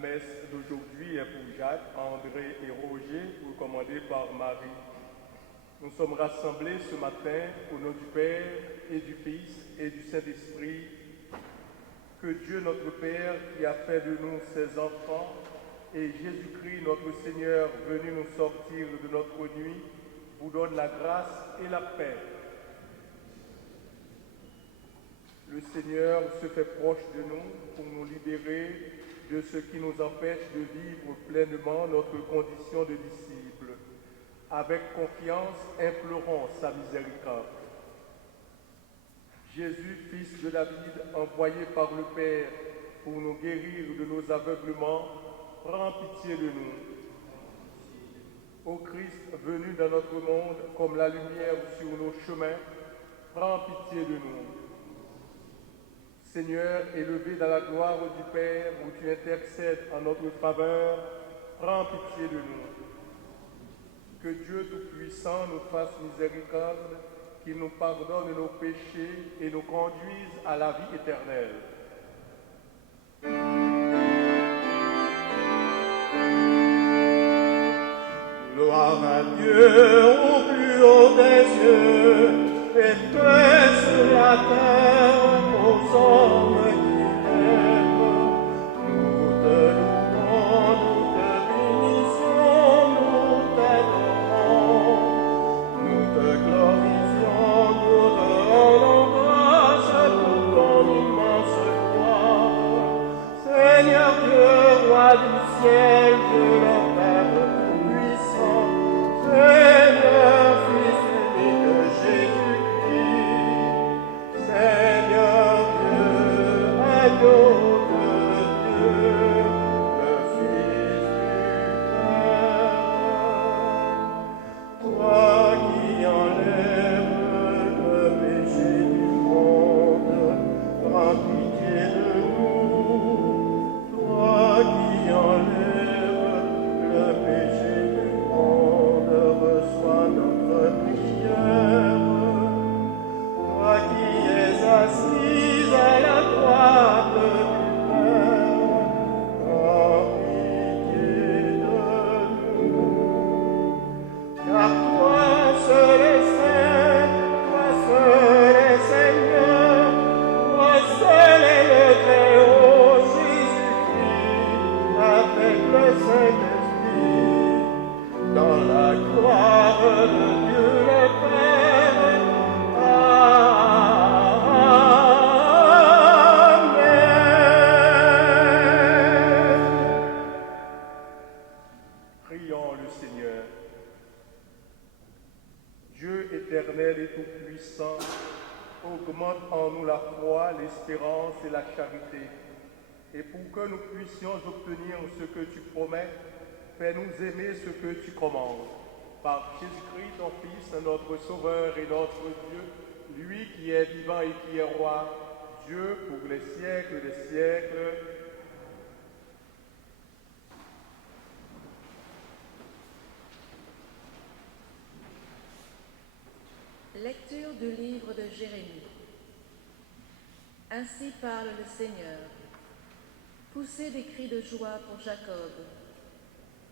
La messe d'aujourd'hui est pour Jacques, André et Roger, recommandée par Marie. Nous sommes rassemblés ce matin au nom du Père et du Fils et du Saint-Esprit. Que Dieu notre Père, qui a fait de nous ses enfants, et Jésus-Christ notre Seigneur, venu nous sortir de notre nuit, vous donne la grâce et la paix. Le Seigneur se fait proche de nous pour nous libérer de ce qui nous empêche de vivre pleinement notre condition de disciples. Avec confiance, implorons sa miséricorde. Jésus, Fils de David, envoyé par le Père pour nous guérir de nos aveuglements, prends pitié de nous. Ô Christ, venu dans notre monde comme la lumière sur nos chemins, prends pitié de nous. Seigneur, élevé dans la gloire du Père, où tu intercèdes en notre faveur, prends pitié de nous. Que Dieu Tout-Puissant nous fasse miséricorde, qu'il nous pardonne nos péchés et nous conduise à la vie éternelle. Gloire à Dieu au plus haut des cieux, et paix sur la terre aux hommes qui l'aiment. Nous te louons, nous te bénissons, nous t'adorons, nous te glorifions, nous te rendons grâce pour ton immense gloire. Seigneur Dieu, roi du ciel, Dieu le Père tout-puissant, Seigneur, Fils unique de Jésus-Christ, Seigneur Dieu, agneau de Dieu, le Fils du Père. Toi qui enlèves le péché du monde, prends pitié de nous. Toi qui enlèves le péché du monde, reçois notre prière. Toi qui es assise à la droite du Père, prends pitié de nous. Car toi seul est saint, toi seul est Seigneur, toi seul est le Très-Haut Jésus-Christ, avec le Saint-Esprit, dans la gloire de Dieu le Père. Amen. Prions le Seigneur. Dieu éternel et tout-puissant, augmente en nous la foi, l'espérance et la charité. Et pour que nous puissions obtenir ce que tu promets, fais-nous aimer ce que tu commandes. Par Jésus-Christ, ton Fils, notre Sauveur et notre Dieu, lui qui est vivant et qui est roi, Dieu pour les siècles des siècles. Lecture du livre de Jérémie. Ainsi parle le Seigneur. Poussez des cris de joie pour Jacob.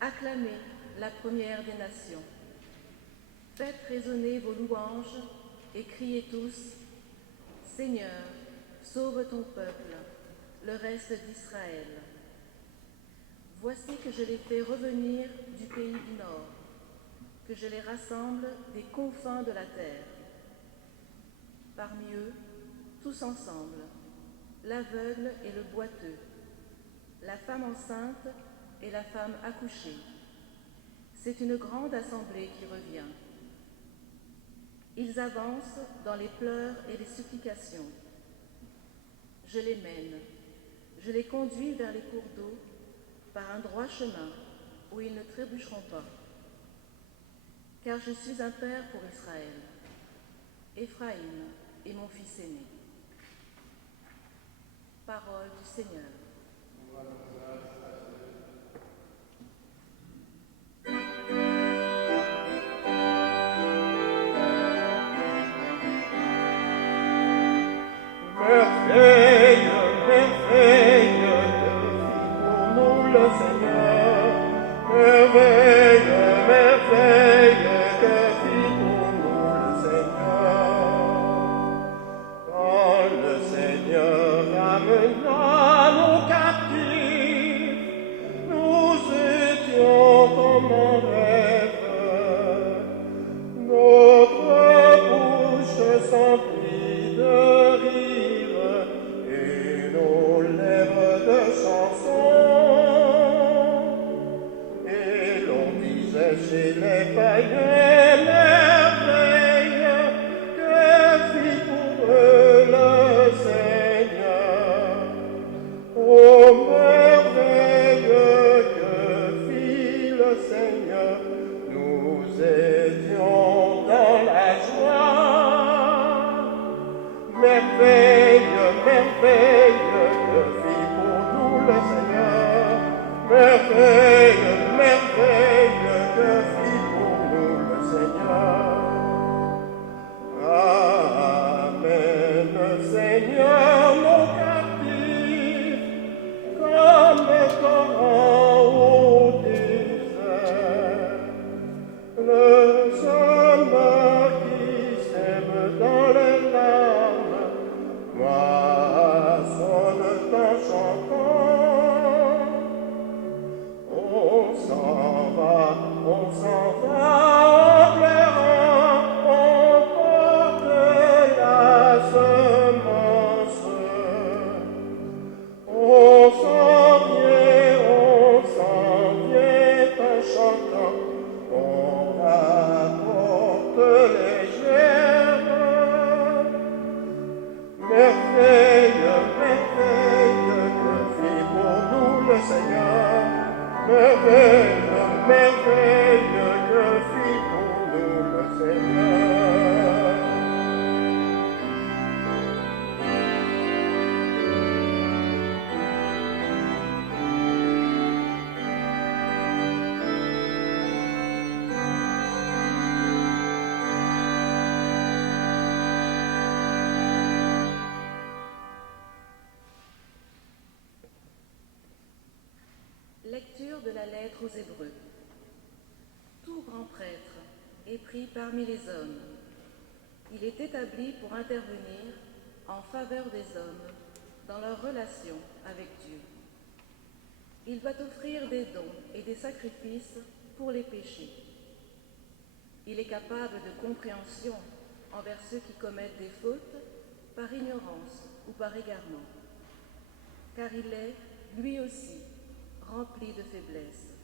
Acclamez la première des nations. Faites résonner vos louanges et criez tous, Seigneur, sauve ton peuple, le reste d'Israël. Voici que je les fais revenir du pays du nord, que je les rassemble des confins de la terre. Parmi eux, tous ensemble, l'aveugle et le boiteux, la femme enceinte et la femme accouchée. C'est une grande assemblée qui revient. Ils avancent dans les pleurs et les supplications. Je les mène, je les conduis vers les cours d'eau par un droit chemin où ils ne trébucheront pas. Car je suis un père pour Israël. Éphraïm est mon fils aîné. Parole du Seigneur. Merveille, merveille, de vie pour nous le à nos captifs, nous étions comme un rêve, notre bouche s'emplit de rire et nos lèvres de chansons. Et l'on disait chez les païens merveilles que fit pour eux le Seigneur. Oh merveille que fit le Seigneur, nous étions dans la joie. Merveille, merveille que fit pour nous le Seigneur. Merveille, merveille que fit pour nous le Seigneur. Amen, Seigneur, nos captifs, comme le torrent au désert. Le semeur qui sème dans les larmes moissonne en chantant. On s'en va en pleurant, on porte la semence. On s'en vient en chantant, on rapporte les gerbes. Merveille, merveille que fit pour nous le Seigneur. Merveille, merveille que fit pour nous le Seigneur. Lecture de la lettre aux Hébreux. Tout grand prêtre est pris parmi les hommes. Il est établi pour intervenir en faveur des hommes dans leur relation avec Dieu. Il doit offrir des dons et des sacrifices pour les péchés. Il est capable de compréhension envers ceux qui commettent des fautes par ignorance ou par égarement, car il est, lui aussi, rempli de faiblesse.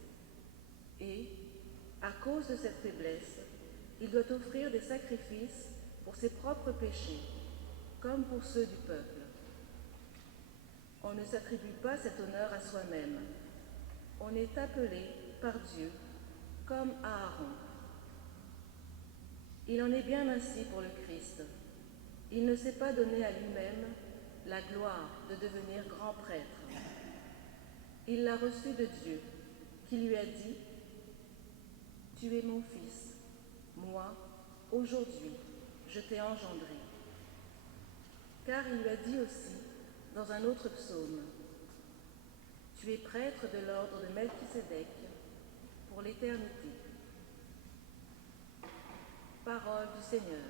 Et, à cause de cette faiblesse, il doit offrir des sacrifices pour ses propres péchés, comme pour ceux du peuple. On ne s'attribue pas cet honneur à soi-même. On est appelé par Dieu, comme Aaron. Il en est bien ainsi pour le Christ. Il ne s'est pas donné à lui-même la gloire de devenir grand prêtre. Il l'a reçu de Dieu, qui lui a dit « Tu es mon fils, moi, aujourd'hui, je t'ai engendré. » Car il lui a dit aussi, dans un autre psaume, « Tu es prêtre de l'ordre de Melchisédek pour l'éternité. » Parole du Seigneur.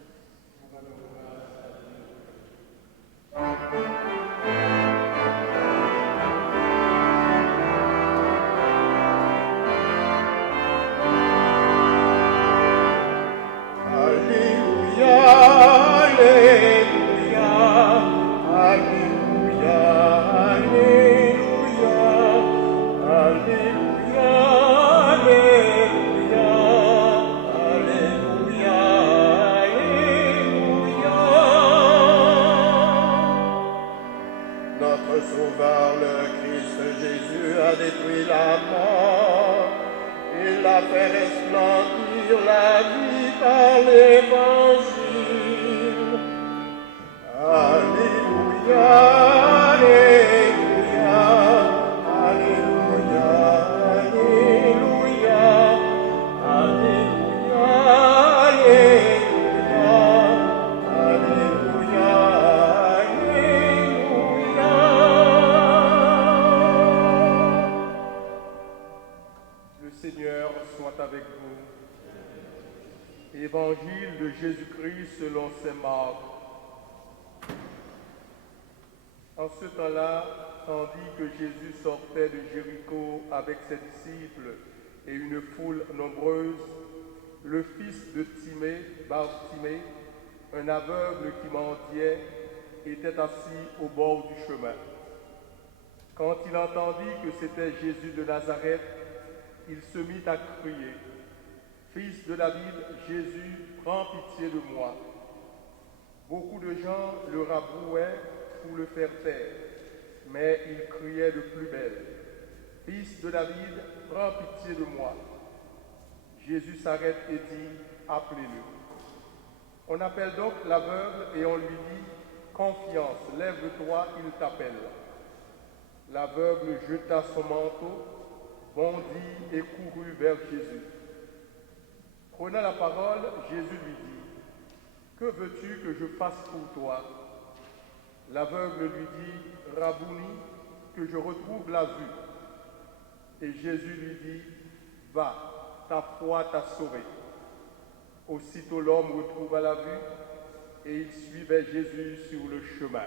Évangile de Jésus-Christ selon saint Marc. En ce temps-là, tandis que Jésus sortait de Jéricho avec ses disciples et une foule nombreuse, le fils de Timée, Bartimée, un aveugle qui mendiait, était assis au bord du chemin. Quand il entendit que c'était Jésus de Nazareth, il se mit à crier, « Fils de David, Jésus, prends pitié de moi. » Beaucoup de gens le rabrouaient pour le faire taire, mais il criait de plus belle, « Fils de David, prends pitié de moi. » Jésus s'arrête et dit, « Appelez-le. » On appelle donc l'aveugle et on lui dit, « Confiance, lève-toi, il t'appelle. » L'aveugle jeta son manteau, bondit et courut vers Jésus. Prenant la parole, Jésus lui dit, « Que veux-tu que je fasse pour toi ?» L'aveugle lui dit, « Rabouni, que je retrouve la vue. » Et Jésus lui dit, « Va, ta foi t'a sauvé. » Aussitôt l'homme retrouva la vue et il suivait Jésus sur le chemin.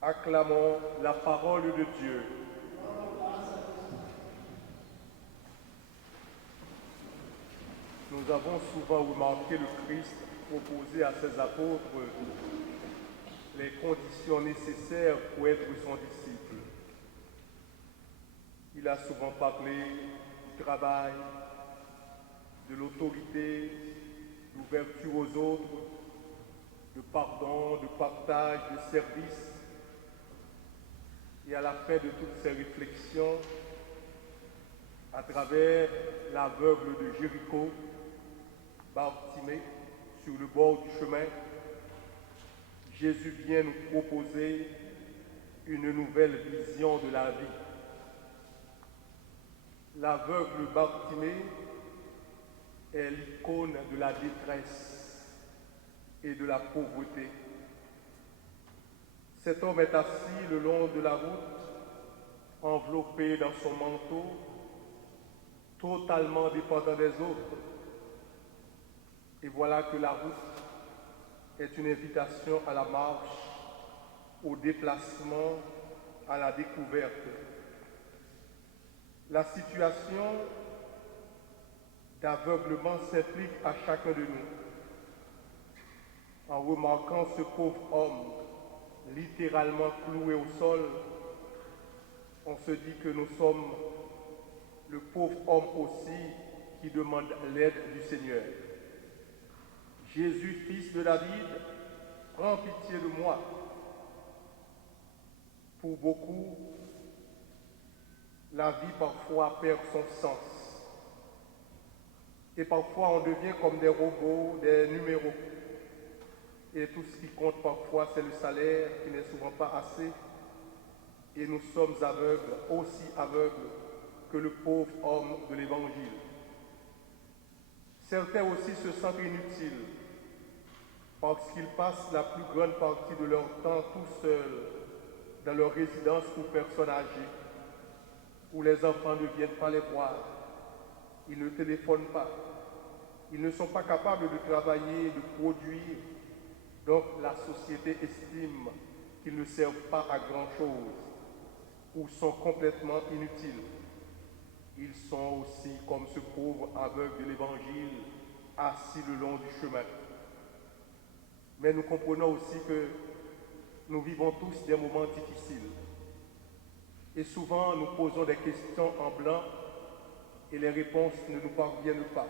Acclamons la parole de Dieu. Nous avons souvent remarqué le Christ proposer à ses apôtres les conditions nécessaires pour être son disciple. Il a souvent parlé du travail, de l'autorité, d'ouverture aux autres, de pardon, de partage, de service. Et à la fin de toutes ces réflexions, à travers l'aveugle de Jéricho, Bartimée, sur le bord du chemin, Jésus vient nous proposer une nouvelle vision de la vie. L'aveugle Bartimée est l'icône de la détresse et de la pauvreté. Cet homme est assis le long de la route, enveloppé dans son manteau, totalement dépendant des autres. Et voilà que la route est une invitation à la marche, au déplacement, à la découverte. La situation d'aveuglement s'implique à chacun de nous. En remarquant ce pauvre homme littéralement cloué au sol, on se dit que nous sommes le pauvre homme aussi qui demande l'aide du Seigneur. Jésus, fils de David, prends pitié de moi. Pour beaucoup, la vie parfois perd son sens. Et parfois on devient comme des robots, des numéros. Et tout ce qui compte parfois, c'est le salaire qui n'est souvent pas assez. Et nous sommes aveugles, aussi aveugles que le pauvre homme de l'Évangile. Certains aussi se sentent inutiles parce qu'ils passent la plus grande partie de leur temps tout seuls dans leur résidence pour personnes âgées, où les enfants ne viennent pas les voir, ils ne téléphonent pas, ils ne sont pas capables de travailler, de produire, donc la société estime qu'ils ne servent pas à grand-chose ou sont complètement inutiles. Ils sont aussi comme ce pauvre aveugle de l'Évangile, assis le long du chemin. Mais nous comprenons aussi que nous vivons tous des moments difficiles. Et souvent, nous posons des questions en blanc et les réponses ne nous parviennent pas.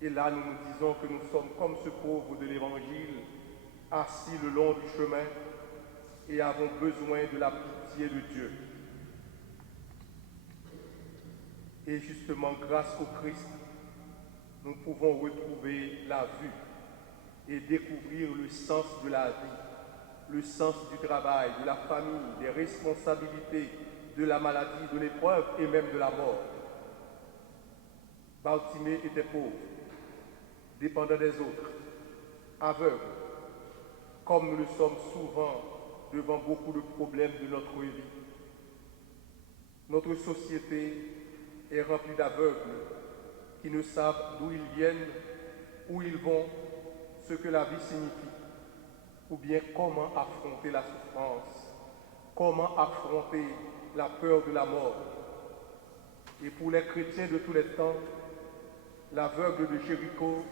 Et là, nous nous disons que nous sommes comme ce pauvre de l'Évangile, assis le long du chemin et avons besoin de la pitié de Dieu. Et justement, grâce au Christ, nous pouvons retrouver la vue et découvrir le sens de la vie, le sens du travail, de la famille, des responsabilités, de la maladie, de l'épreuve et même de la mort. Bartimée était pauvre, dépendant des autres, aveugle, comme nous le sommes souvent devant beaucoup de problèmes de notre vie. Notre société est remplie d'aveugles qui ne savent d'où ils viennent, où ils vont, ce que la vie signifie, ou bien comment affronter la souffrance, comment affronter la peur de la mort. Et pour les chrétiens de tous les temps, l'aveugle de Jéricho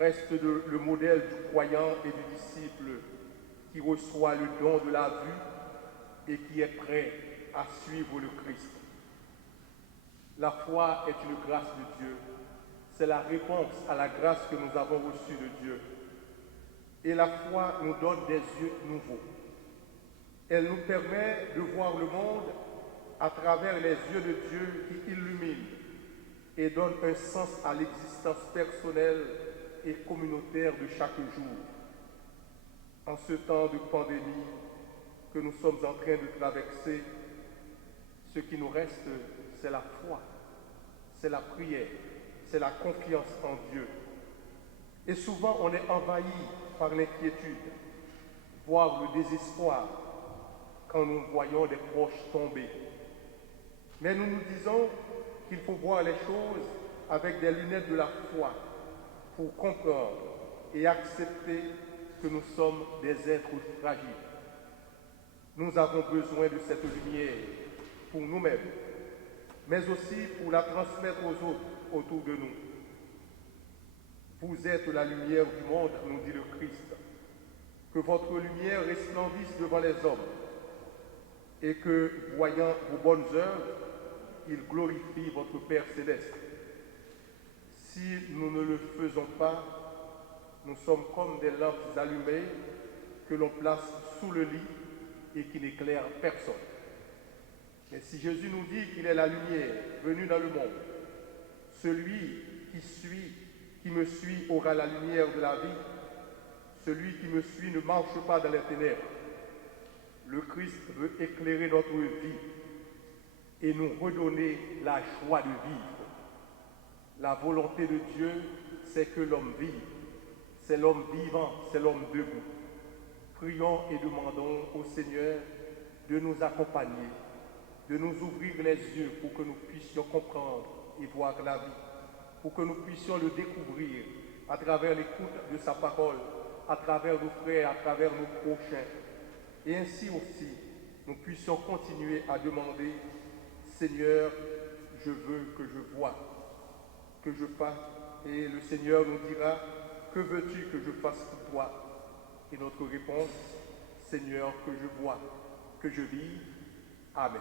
reste le modèle du croyant et du disciple qui reçoit le don de la vue et qui est prêt à suivre le Christ. La foi est une grâce de Dieu. C'est la réponse à la grâce que nous avons reçue de Dieu. Et la foi nous donne des yeux nouveaux. Elle nous permet de voir le monde à travers les yeux de Dieu qui illuminent et donnent un sens à l'existence personnelle et communautaire de chaque jour. En ce temps de pandémie que nous sommes en train de traverser, ce qui nous reste, c'est la foi, c'est la prière, c'est la confiance en Dieu. Et souvent, on est envahi par l'inquiétude, voire le désespoir, quand nous voyons des proches tomber. Mais nous nous disons qu'il faut voir les choses avec des lunettes de la foi pour comprendre et accepter que nous sommes des êtres fragiles. Nous avons besoin de cette lumière pour nous-mêmes, mais aussi pour la transmettre aux autres autour de nous. Vous êtes la lumière du monde, nous dit le Christ. Que votre lumière resplendisse devant les hommes et que, voyant vos bonnes œuvres, ils glorifient votre Père céleste. Si nous ne le faisons pas, nous sommes comme des lampes allumées que l'on place sous le lit et qui n'éclairent personne. Mais si Jésus nous dit qu'il est la lumière venue dans le monde, celui qui me suit aura la lumière de la vie, celui qui me suit ne marche pas dans les ténèbres. Le Christ veut éclairer notre vie et nous redonner la joie de vivre. La volonté de Dieu, c'est que l'homme vive. C'est l'homme vivant, c'est l'homme debout. Prions et demandons au Seigneur de nous accompagner, de nous ouvrir les yeux pour que nous puissions comprendre et voir la vie, pour que nous puissions le découvrir à travers l'écoute de sa parole, à travers nos frères, à travers nos prochains. Et ainsi aussi, nous puissions continuer à demander, Seigneur, je veux que je vois, que je fasse. Et le Seigneur nous dira, que veux-tu que je fasse pour toi? Et notre réponse, Seigneur, que je vois, que je vive. Amen.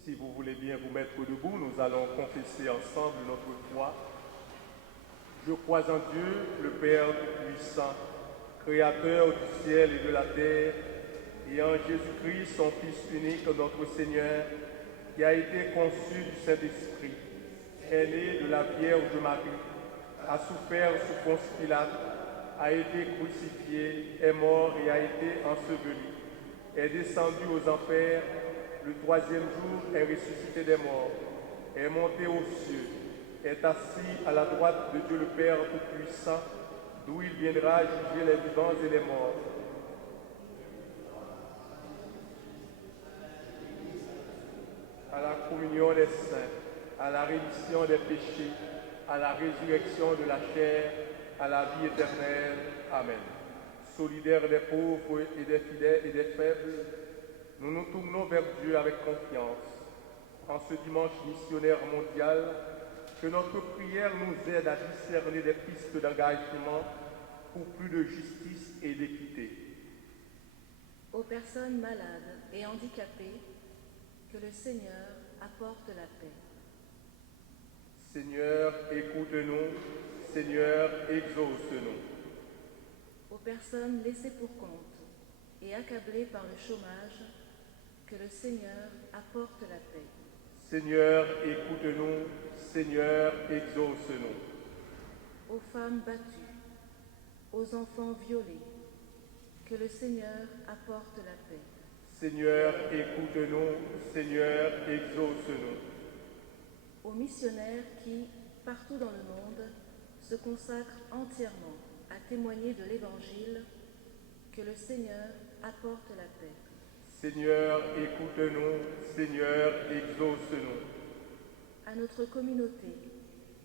Si vous voulez bien vous mettre debout, nous allons confesser ensemble notre foi. Je crois en Dieu, le Père Tout-Puissant, Créateur du ciel et de la terre, et en Jésus-Christ, son Fils unique, notre Seigneur, qui a été conçu du Saint-Esprit, est né de la Vierge Marie, a souffert sous Ponce Pilate, a été crucifié, est mort et a été enseveli, est descendu aux enfers, le troisième jour est ressuscité des morts, est monté aux cieux, est assis à la droite de Dieu le Père Tout-Puissant, d'où il viendra juger les vivants et les morts. À la communion des saints, à la rémission des péchés, à la résurrection de la chair, à la vie éternelle. Amen. Solidaires des pauvres et des fidèles et des faibles, nous nous tournons vers Dieu avec confiance. En ce dimanche missionnaire mondial, que notre prière nous aide à discerner des pistes d'engagement pour plus de justice et d'équité. Aux personnes malades et handicapées, que le Seigneur apporte la paix. Seigneur, écoute-nous. Seigneur, exauce-nous. Aux personnes laissées pour compte et accablées par le chômage, que le Seigneur apporte la paix. Seigneur, écoute-nous. Seigneur, exauce-nous. Aux femmes battues, aux enfants violés, que le Seigneur apporte la paix. Seigneur, écoute-nous. Seigneur, exauce-nous. Aux missionnaires qui, partout dans le monde, se consacrent entièrement à témoigner de l'Évangile, que le Seigneur apporte la paix. Seigneur, écoute-nous. Seigneur, exauce-nous. À notre communauté,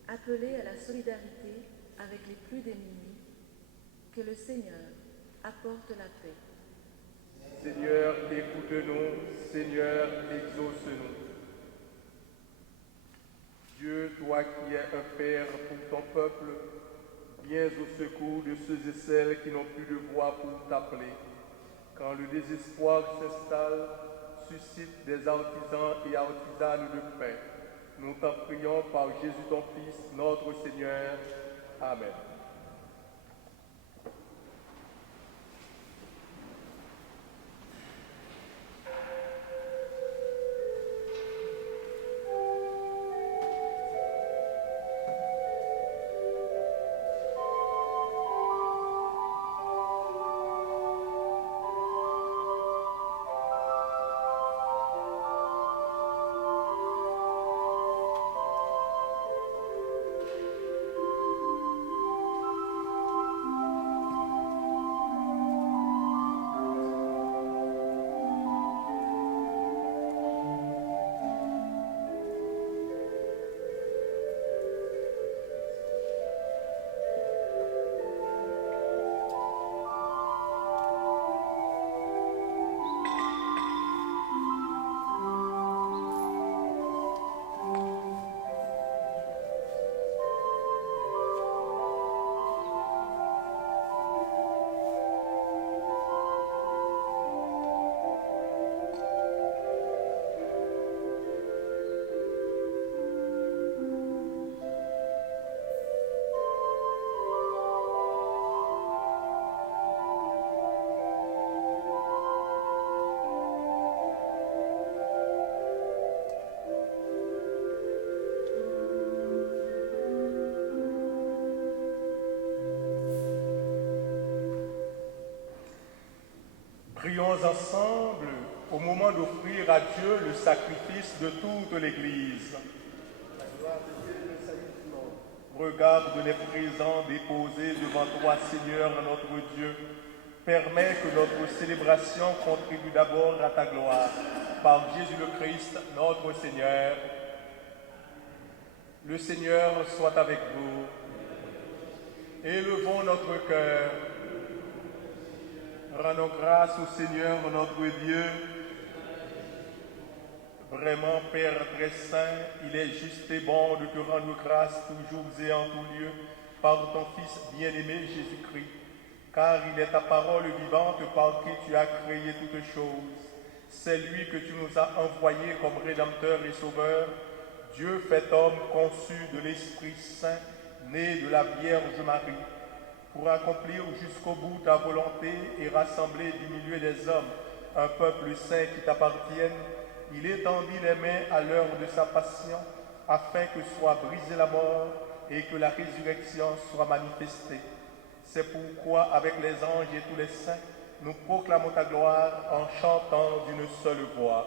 appelée à la solidarité avec les plus démunis, que le Seigneur apporte la paix. Seigneur, écoute-nous. Seigneur, exauce-nous. Dieu, toi qui es un Père pour ton peuple, viens au secours de ceux et celles qui n'ont plus de voix pour t'appeler. Quand le désespoir s'installe, suscite des artisans et artisanes de paix. Nous t'en prions par Jésus ton Fils, notre Seigneur. Amen. Prions ensemble au moment d'offrir à Dieu le sacrifice de toute l'Église. Regarde les présents déposés devant toi, Seigneur notre Dieu. Permets que notre célébration contribue d'abord à ta gloire. Par Jésus le Christ, notre Seigneur. Le Seigneur soit avec vous. Élevons notre cœur. Rendons grâce au Seigneur notre Dieu. Vraiment, Père très saint, il est juste et bon de te rendre grâce toujours et en tout lieu par ton Fils bien-aimé Jésus-Christ, car il est ta parole vivante par qui tu as créé toutes choses. C'est lui que tu nous as envoyé comme Rédempteur et Sauveur, Dieu fait homme conçu de l'Esprit Saint, né de la Vierge Marie, pour accomplir jusqu'au bout ta volonté et rassembler du milieu des hommes un peuple saint qui t'appartienne. Il étendit les mains à l'heure de sa passion, afin que soit brisée la mort et que la résurrection soit manifestée. C'est pourquoi, avec les anges et tous les saints, nous proclamons ta gloire en chantant d'une seule voix.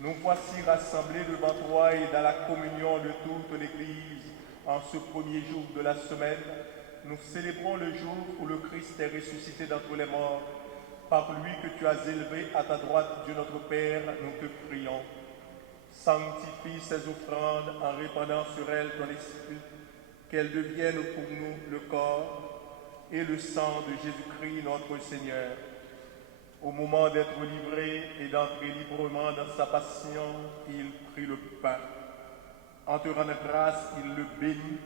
Nous voici rassemblés devant toi et dans la communion de toute l'Église en ce premier jour de la semaine. Nous célébrons le jour où le Christ est ressuscité d'entre les morts. Par lui que tu as élevé à ta droite, Dieu notre Père, nous te prions. Sanctifie ces offrandes en répandant sur elles ton esprit, qu'elles deviennent pour nous le corps et le sang de Jésus-Christ notre Seigneur. Au moment d'être livré et d'entrer librement dans sa passion, il prit le pain. En te rendant grâce, il le bénit,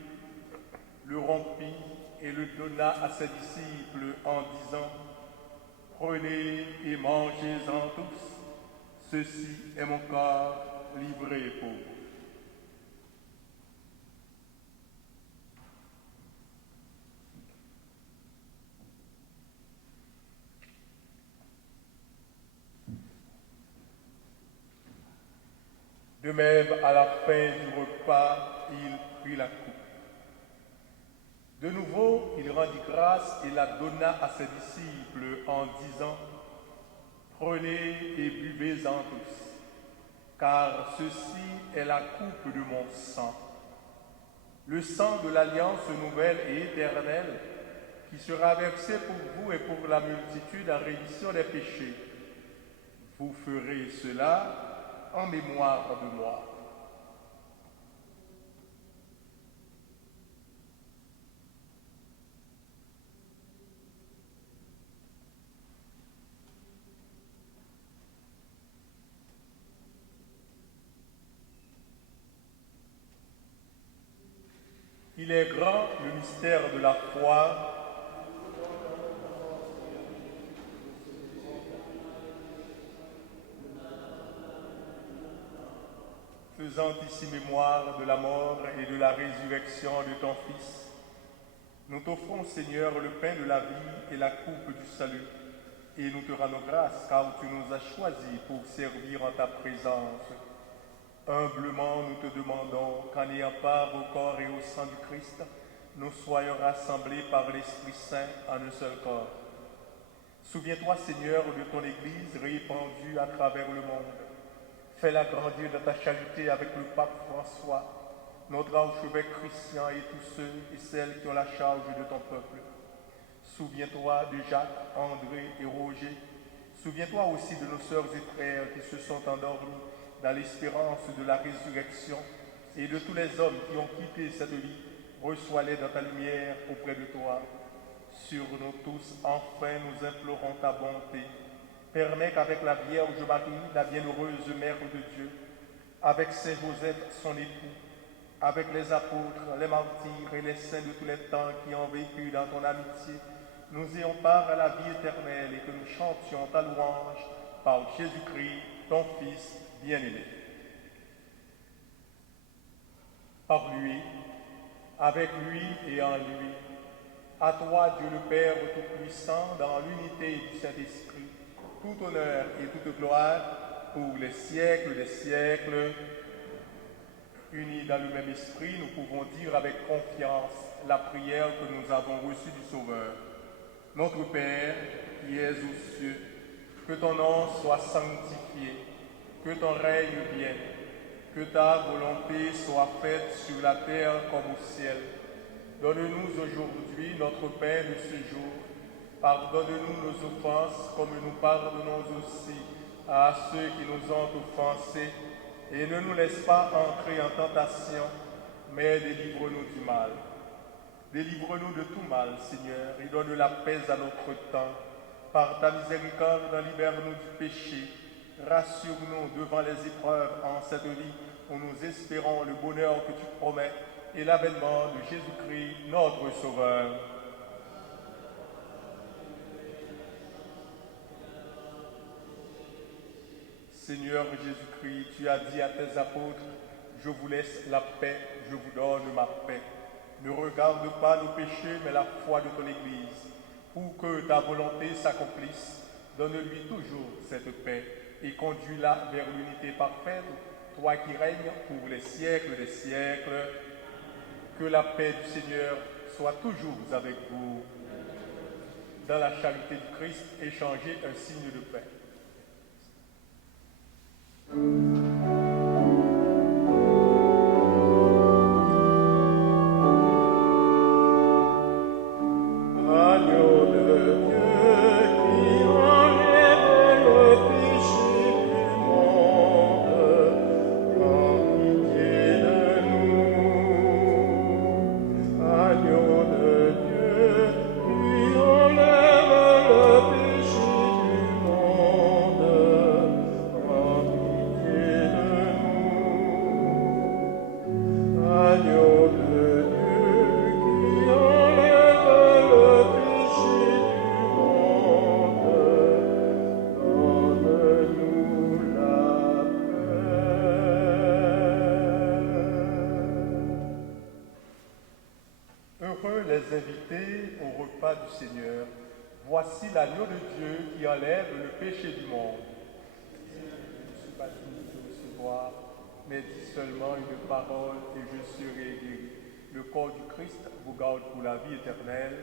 le rompit et le donna à ses disciples en disant, « Prenez et mangez-en tous, ceci est mon corps livré pour vous. » De même, à la fin du repas, il prit la coupe. De nouveau, il rendit grâce et la donna à ses disciples en disant, « Prenez et buvez-en tous, car ceci est la coupe de mon sang, le sang de l'alliance nouvelle et éternelle, qui sera versé pour vous et pour la multitude en rémission des péchés. Vous ferez cela en mémoire de moi. » Il est grand le mystère de la foi. Faisant ici mémoire de la mort et de la résurrection de ton Fils, nous t'offrons, Seigneur, le pain de la vie et la coupe du salut, et nous te rendons grâce car tu nous as choisis pour servir en ta présence. Humblement, nous te demandons qu'en ayant part au corps et au sang du Christ, nous soyons rassemblés par l'Esprit Saint en un seul corps. Souviens-toi, Seigneur, de ton Église répandue à travers le monde. Fais-la grandir dans ta charité avec le pape François, notre archevêque Christian et tous ceux et celles qui ont la charge de ton peuple. Souviens-toi de Jacques, André et Roger. Souviens-toi aussi de nos sœurs et frères qui se sont endormis dans l'espérance de la résurrection et de tous les hommes qui ont quitté cette vie. Reçois-les dans ta lumière auprès de toi. Sur nous tous, enfin, nous implorons ta bonté. Permets qu'avec la Vierge Marie, la bienheureuse Mère de Dieu, avec Saint Joseph, son époux, avec les apôtres, les martyrs et les saints de tous les temps qui ont vécu dans ton amitié, nous ayons part à la vie éternelle et que nous chantions ta louange par Jésus-Christ, ton Fils bien-aimé. Par lui, avec lui et en lui, à toi, Dieu le Père Tout-Puissant, dans l'unité du Saint-Esprit, tout honneur et toute gloire pour les siècles des siècles. Unis dans le même esprit, nous pouvons dire avec confiance la prière que nous avons reçue du Sauveur. Notre Père, qui es aux cieux, que ton nom soit sanctifié, que ton règne vienne, que ta volonté soit faite sur la terre comme au ciel. Donne-nous aujourd'hui notre pain de ce jour. Pardonne-nous nos offenses comme nous pardonnons aussi à ceux qui nous ont offensés. Et ne nous laisse pas entrer en tentation, mais délivre-nous du mal. Délivre-nous de tout mal, Seigneur, et donne la paix à notre temps. Par ta miséricorde, libère-nous du péché. Rassure-nous devant les épreuves en cette vie où nous espérons le bonheur que tu promets et l'avènement de Jésus-Christ, notre Sauveur. Seigneur Jésus-Christ, tu as dit à tes apôtres, « Je vous laisse la paix, je vous donne ma paix. Ne regarde pas nos péchés, mais la foi de ton Église. Pour que ta volonté s'accomplisse, donne-lui toujours cette paix et conduis-la vers l'unité parfaite, toi qui règnes pour les siècles des siècles. Que la paix du Seigneur soit toujours avec vous. Dans la charité du Christ, échangez un signe de paix. Heureux les invités au repas du Seigneur. Voici l'agneau de Dieu qui enlève le péché du monde. Je ne suis pas digne de recevoir, mais dis seulement une parole et je serai guéri. Le corps du Christ vous garde pour la vie éternelle.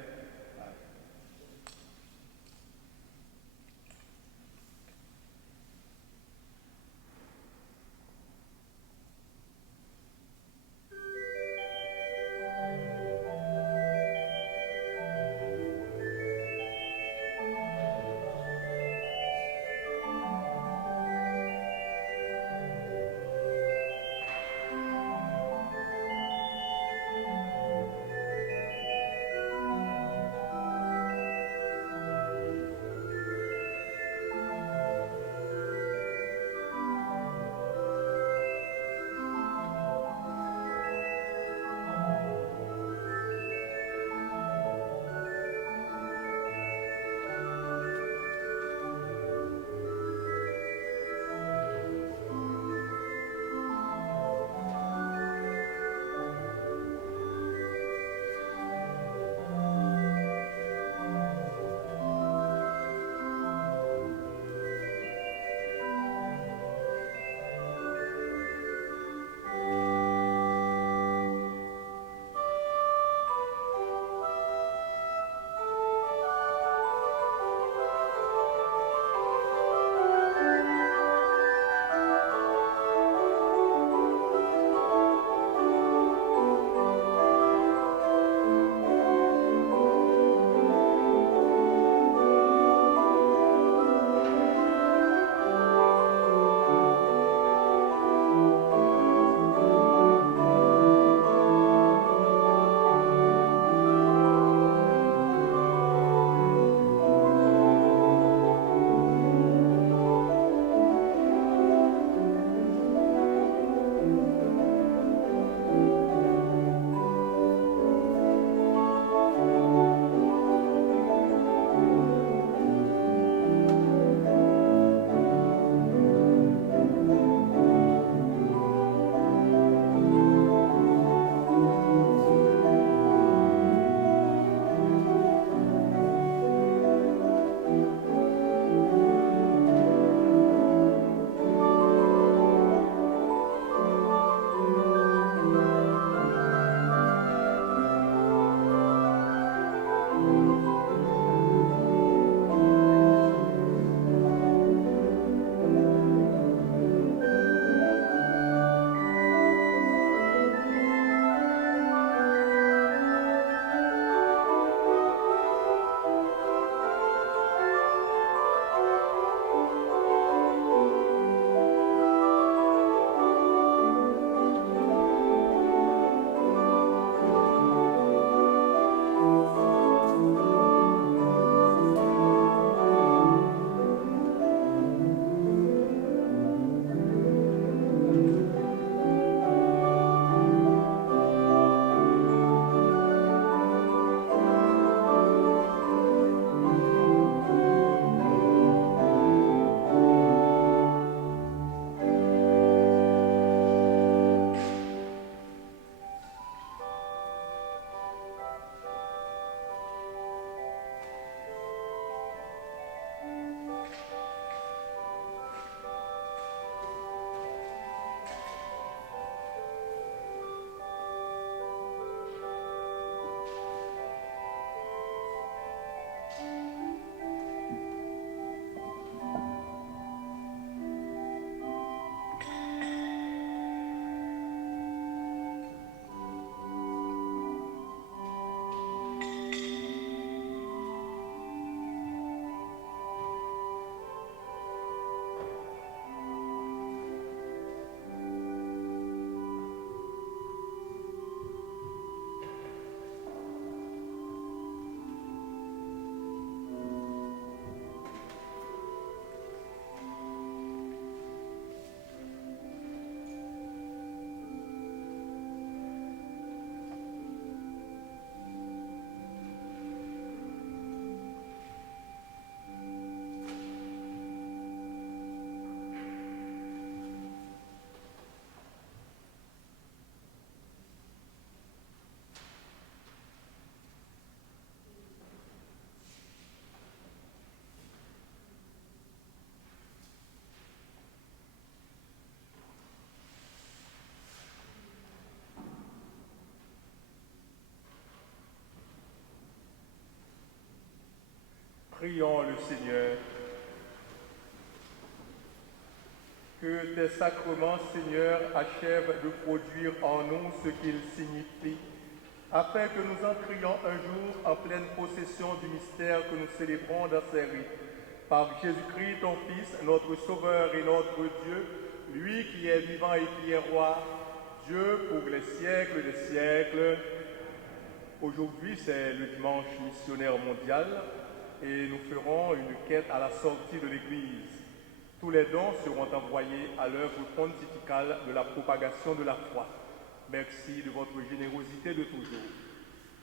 Prions le Seigneur. Que tes sacrements, Seigneur, achèvent de produire en nous ce qu'ils signifient, afin que nous entrions un jour en pleine possession du mystère que nous célébrons dans ces rites. Par Jésus-Christ, ton Fils, notre Sauveur et notre Dieu, lui qui est vivant et qui est roi, Dieu pour les siècles des siècles. Aujourd'hui, c'est le dimanche missionnaire mondial et nous ferons une quête à la sortie de l'Église. Tous les dons seront envoyés à l'œuvre pontificale de la propagation de la foi. Merci de votre générosité de toujours.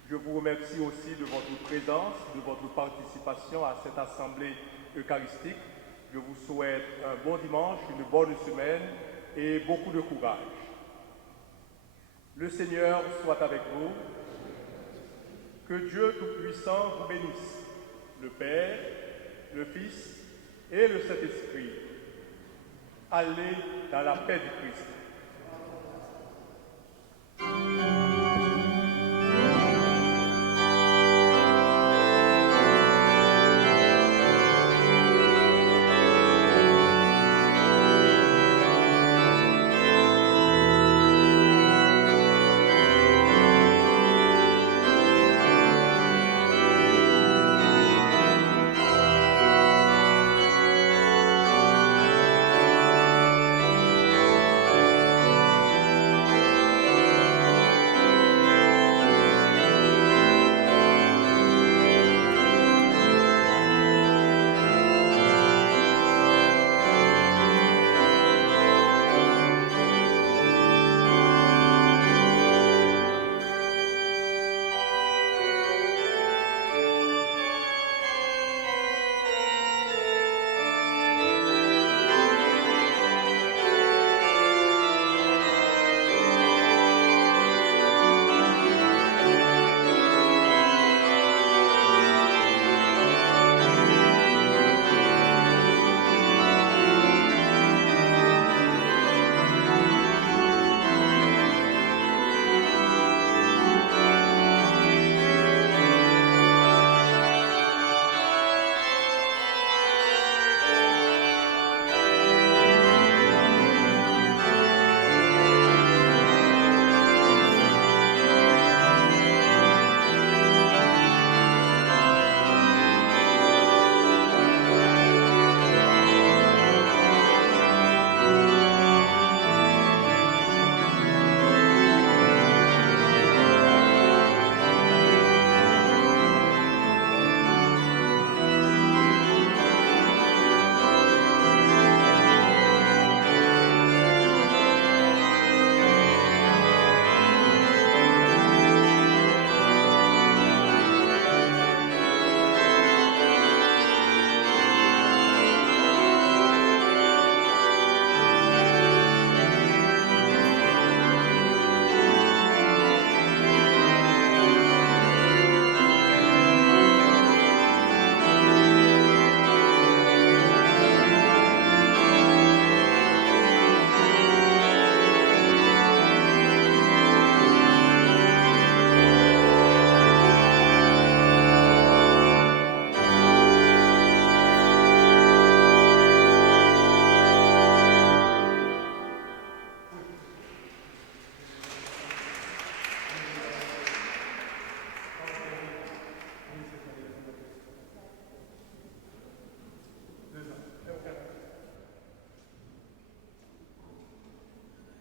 Je vous remercie aussi de votre présence, de votre participation à cette assemblée eucharistique. Je vous souhaite un bon dimanche, une bonne semaine et beaucoup de courage. Le Seigneur soit avec vous. Que Dieu Tout-Puissant vous bénisse, le Père, le Fils et le Saint-Esprit. Allez dans la paix du Christ.